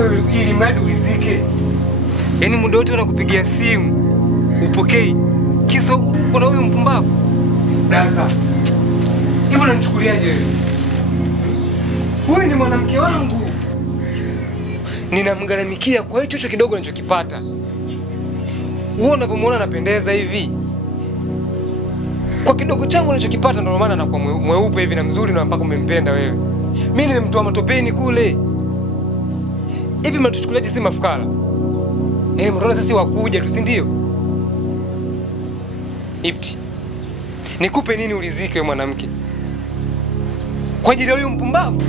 wewe ili mradi ulizike. Yaani muda wote unakupigia simu upokei. Kisa uko na huyu mpumbavu. Sasa hivi unanichukuliaje wewe? Huyu ni mwanamke wangu. Ninamgharamikia kwa hicho kidogo ninachokipata. Wewe unapomwona anapendeza hivi, kwa kidogo changu ninachokipata ndio maana anakuwa mweupe hivi na mzuri na mpaka umempenda wewe. Mimi nimemtoa matopeni kule. Hivi mnatuchukuliaje si mafukara? Mnaona sisi wakuja tu, si ndio? Ipti. Nikupe nini ulizike wewe mwanamke? Kwa ajili ya huyu mpumbavu?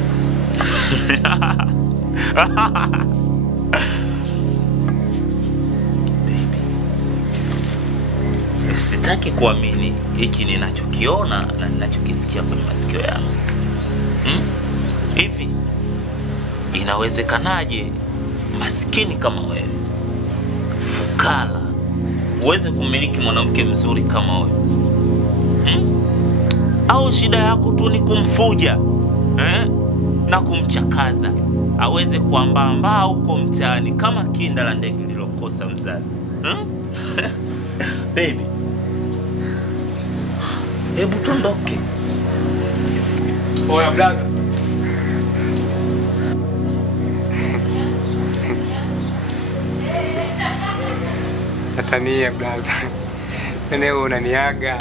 Sitaki kuamini hiki ninachokiona na ninachokisikia kwenye masikio yangu. Hivi inawezekanaje maskini kama wewe, fukara, uweze kumiliki mwanamke mzuri kama wewe? Au shida yako tu ni kumfuja na kumchakaza aweze kuambaa huko mtaani kama kinda la ndege lilokosa mzazi? Baby, hebu tuondoke. Oya blaza. Natania blaza. Leo unaniaga.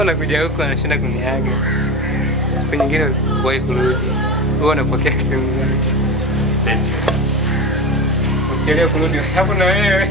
Unakuja huko anashinda kuniaga. Siku nyingine usiwahi kurudi. Wewe unapokea simu zangu. Usichelewe kurudi hapo na wewe.